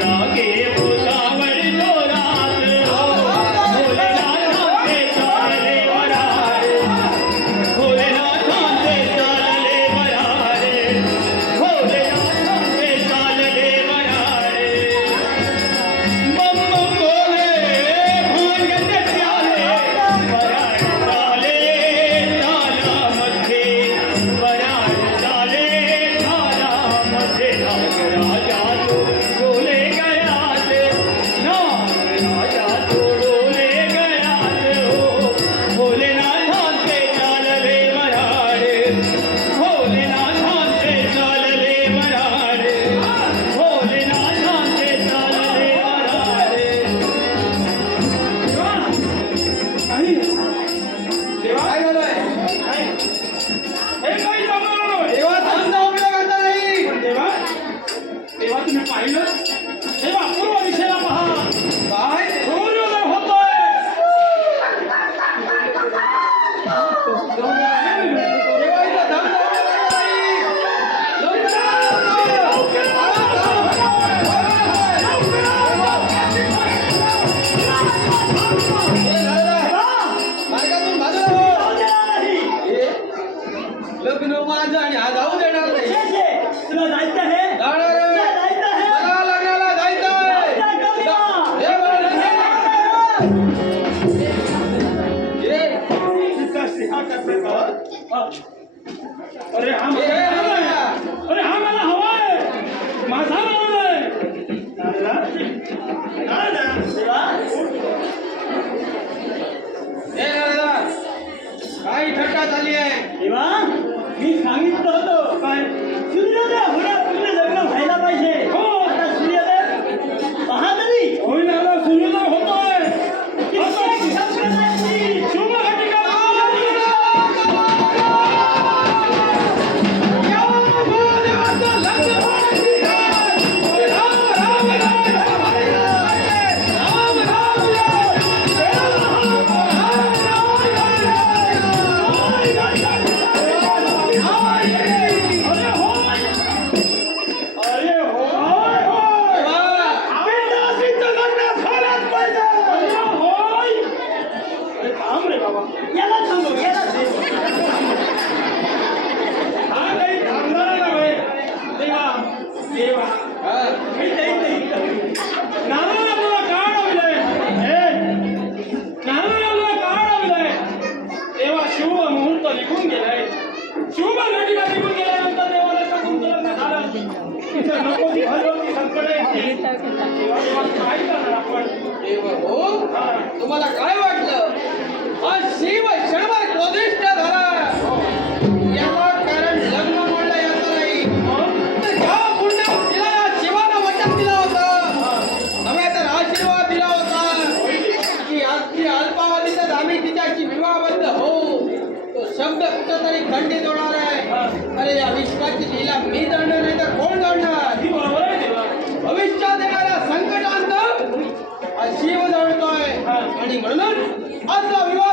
lỡ kịp अरे हा अरे हा मला हवा आहे. माझा नवरा आहे. काय थट्टा झाली आहे? तुम्हाला काय वाटलं? हा शिव शर्मा ज्योतिष्ठ झाला. याला कारण लग्न वचन दिला होता. नव्हे तर आशीर्वाद दिला होता. की अगदी अल्पावधीतच आम्ही तिच्याशी विवाहबद्ध हो तो शब्द कुठंतरी खंडित होणार आहे. अरे या Haz la